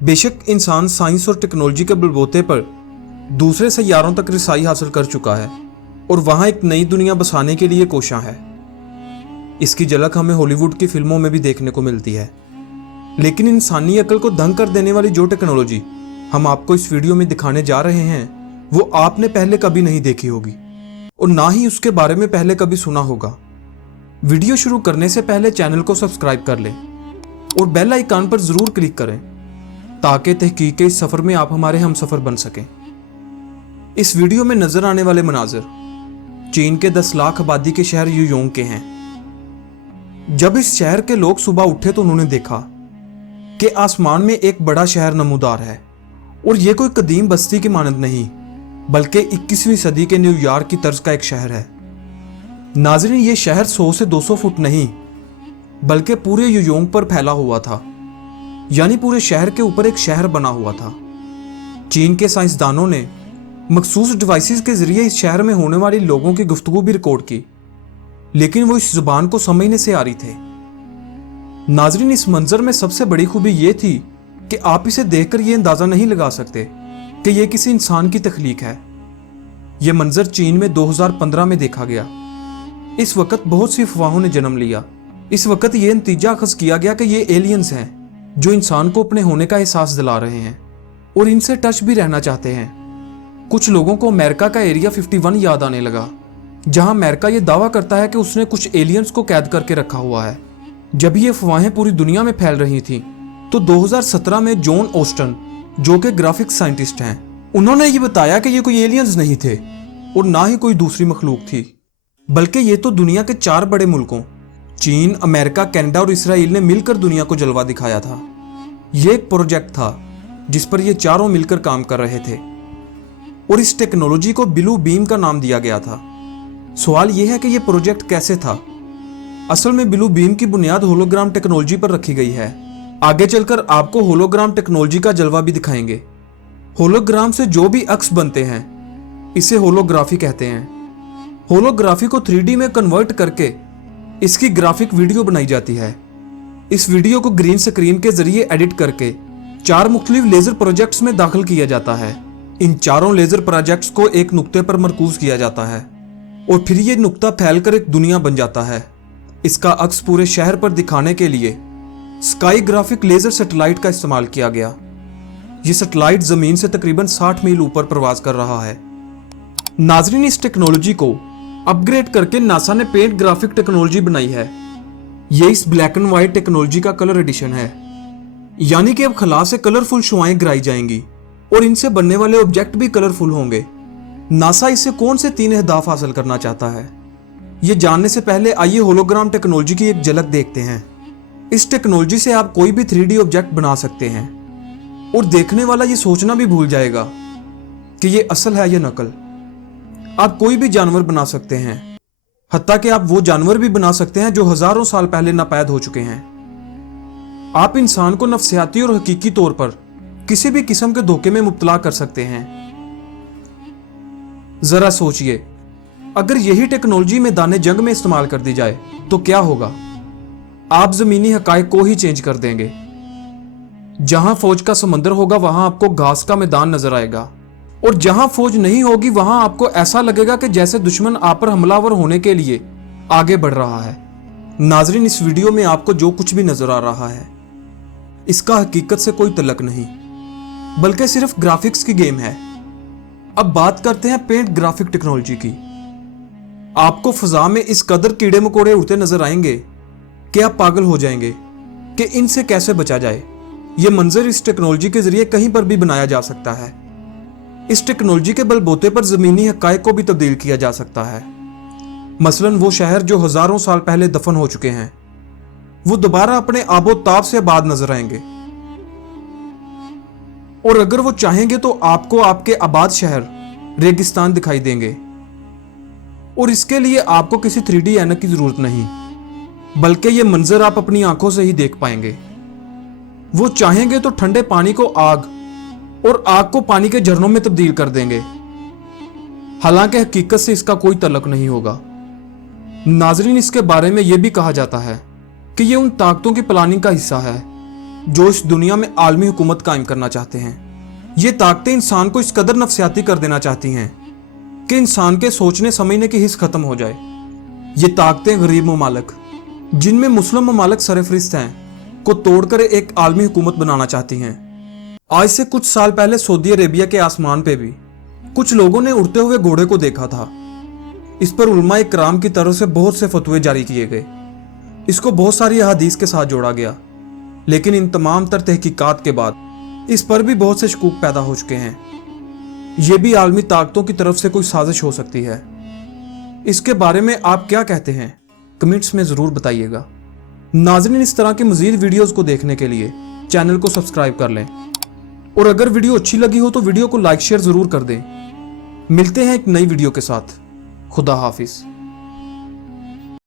बेशक इंसान साइंस और टेक्नोलॉजी के बलबूते पर दूसरे सैयारों तक रिसाई हासिल कर चुका है और वहां एक नई दुनिया बसाने के लिए कोशां है। इसकी झलक हमें हॉलीवुड की फिल्मों में भी देखने को मिलती है। लेकिन इंसानी अकल को दंग कर देने वाली जो टेक्नोलॉजी हम आपको इस वीडियो में दिखाने जा रहे हैं वो आपने पहले कभी नहीं देखी होगी और ना ही उसके बारे में पहले कभी सुना होगा। वीडियो शुरू करने से पहले चैनल को सब्सक्राइब कर लें और बेल आइकन पर जरूर क्लिक करें ताकि तहकीक के इस सफर में आप हमारे हमसफर बन सकें। इस वीडियो में नजर आने वाले मनाजर चीन के 10 लाख आबादी के शहर युयोंग के हैं। जब इस शहर के लोग सुबह उठे तो उन्होंने देखा कि आसमान में एक बड़ा शहर नमूदार है और यह कोई कदीम बस्ती की मानद नहीं बल्कि 21वीं सदी के न्यूयॉर्क की तर्ज का एक शहर है। नाज़रीन, ये शहर 100 से 200 फुट नहीं बल्कि पूरे युयोंग पर फैला हुआ था, यानी पूरे शहर के ऊपर एक शहर बना हुआ था। चीन के साइंसदानों ने मखसूस डिवाइसेस के जरिए इस शहर में होने वाली लोगों की गुफ्तगू भी रिकॉर्ड की, लेकिन वो इस जुबान को समझने से आ रही थे। नाजरीन, इस मंजर में सबसे बड़ी खूबी ये थी कि आप इसे देखकर ये अंदाजा नहीं लगा सकते कि यह किसी इंसान की तख्लीक है। यह मंजर चीन में 2015 में देखा गया। इस वक्त बहुत सी अफवाहों ने जन्म लिया। इस वक्त यह नतीजा अखज़ किया गया कि ये एलियंस हैं जो इंसान को अपने होने का एहसास दिला रहे हैं और इनसे टच भी रहना चाहते हैं। कुछ लोगों को अमेरिका का एरिया 51 याद आने लगा, जहां अमेरिका ये दावा करता है कि उसने कुछ एलियंस को कैद करके रखा हुआ है। जब ये अफवाहें पूरी दुनिया में फैल रही थीं तो 2017 में जॉन ऑस्टन, जो कि ग्राफिक्स साइंटिस्ट हैं, उन्होंने ये बताया कि ये कोई एलियंस नहीं थे और ना ही कोई दूसरी मखलूक थी, बल्कि ये तो दुनिया के 4 बड़े मुल्कों चीन, अमेरिका, कनाडा और इसराइल ने मिलकर दुनिया को जलवा दिखाया था। यह एक प्रोजेक्ट था जिस पर ये चारों मिलकर काम कर रहे थे और इस टेक्नोलॉजी को ब्लू बीम का नाम दिया गया था। सवाल यह है कि यह प्रोजेक्ट कैसे था। असल में ब्लू बीम की बुनियाद होलोग्राम टेक्नोलॉजी पर रखी गई है। आगे चलकर आपको होलोग्राम टेक्नोलॉजी का जलवा भी दिखाएंगे। होलोग्राम से जो भी अक्स बनते हैं इसे होलोग्राफी कहते हैं। होलोग्राफी को 3D में कन्वर्ट करके इसकी ग्राफिक वीडियो बनाई जाती है। इस वीडियो को ग्रीन स्क्रीन के जरिए एडिट करके 4 मुख्तलिफ लेजर प्रोजेक्ट्स में दाखिल किया जाता है। इन चारों लेजर प्रोजेक्ट्स को एक नुक्ते पर मरकूज किया जाता है और फिर ये नुक्ता फैलकर एक दुनिया बन जाता है। इसका अक्स पूरे शहर पर दिखाने के लिए स्काई ग्राफिक लेजर सैटेलाइट का इस्तेमाल किया गया। यह सैटेलाइट जमीन से तकरीबन 60 मील ऊपर प्रवास कर रहा है। नाजरीन, इस टेक्नोलॉजी को अपग्रेड करके नासा ने पेंट ग्राफिक टेक्नोलॉजी बनाई है। यह इस ब्लैक एंड व्हाइट टेक्नोलॉजी का कलर एडिशन है, यानी कि अब खला से कलरफुल शुआएं गिराई जाएंगी और इनसे बनने वाले ऑब्जेक्ट भी कलरफुल होंगे। नासा इससे कौन से 3 अहदाफ हासिल करना चाहता है, ये जानने से पहले आइए होलोग्राम टेक्नोलॉजी की एक झलक देखते हैं। इस टेक्नोलॉजी से आप कोई भी 3D ऑब्जेक्ट बना सकते हैं और देखने वाला ये सोचना भी भूल जाएगा कि ये असल है या नकल। आप कोई भी जानवर बना सकते हैं, हत्ता कि आप वो जानवर भी बना सकते हैं जो हजारों साल पहले नापैद हो चुके हैं। आप इंसान को नफ्सियाती और हकीकी तौर पर किसी भी किस्म के धोखे में मुब्तला कर सकते हैं। जरा सोचिए, अगर यही टेक्नोलॉजी मैदान जंग में इस्तेमाल कर दी जाए तो क्या होगा। आप जमीनी हकायक को ही चेंज कर देंगे। जहां फौज का समंदर होगा वहां आपको घास का मैदान नजर आएगा और जहां फौज नहीं होगी वहां आपको ऐसा लगेगा कि जैसे दुश्मन आप पर हमलावर होने के लिए आगे बढ़ रहा है। नाजरीन, इस वीडियो में आपको जो कुछ भी नजर आ रहा है इसका हकीकत से कोई तल्लुक नहीं बल्कि सिर्फ ग्राफिक्स की गेम है। अब बात करते हैं पेंट ग्राफिक टेक्नोलॉजी की। आपको फजा में इस कदर कीड़े मकोड़े उड़ते नजर आएंगे कि आप पागल हो जाएंगे कि इनसे कैसे बचा जाए। यह मंजर इस टेक्नोलॉजी के जरिए कहीं पर भी बनाया जा सकता है। इस टेक्नोलॉजी के बलबूते पर जमीनी हकायक को भी तब्दील किया जा सकता है। मसलन वो शहर जो हजारों साल पहले दफन हो चुके हैं वो दोबारा अपने आबोताब से आबाद नजर आएंगे और अगर वो चाहेंगे तो आपको आपके आबाद शहर रेगिस्तान दिखाई देंगे और इसके लिए आपको किसी 3D ऐनक की जरूरत नहीं बल्कि ये मंजर आप अपनी आंखों से ही देख पाएंगे। वो चाहेंगे तो ठंडे पानी को आग और आग को पानी के झरनों में तब्दील कर देंगे, हालांकि हकीकत से इसका कोई तल्लुक नहीं होगा। नाजरीन, इसके बारे में यह भी कहा जाता है कि यह उन ताकतों की प्लानिंग का हिस्सा है जो इस दुनिया में आलमी हुकूमत कायम करना चाहते हैं। ये ताकतें इंसान को इस कदर नफसियाती कर देना चाहती हैं कि इंसान के सोचने समझने की हिस्स खत्म हो जाए। ये ताकतें गरीब ममालिक, जिनमें मुस्लिम ममालिक सरफरिस्त हैं, को तोड़कर एक आलमी हुकूमत बनाना चाहती हैं। आज से कुछ साल पहले सऊदी अरेबिया के आसमान पे भी कुछ लोगों ने उड़ते हुए घोड़े को देखा था। इस पर उलमा इकराम की तरफ से बहुत से फतवे जारी किए गए। इसको बहुत सारी अहादीस के साथ जोड़ा गया, लेकिन इन तमाम तर तहकीकात के बाद इस पर भी बहुत से शकूक पैदा हो चुके हैं। ये भी आलमी ताकतों की तरफ से कोई साजिश हो सकती है। इसके बारे में आप क्या कहते हैं, कमेंट्स में ज़रूर बताइएगा। नाज़रीन, इस तरह के मज़ीद वीडियोज़ को देखने के लिए चैनल को सब्सक्राइब कर लें, और अगर वीडियो अच्छी लगी हो तो वीडियो को लाइक शेयर ज़रूर कर दें। मिलते हैं एक नई वीडियो के साथ। खुदा हाफिज़।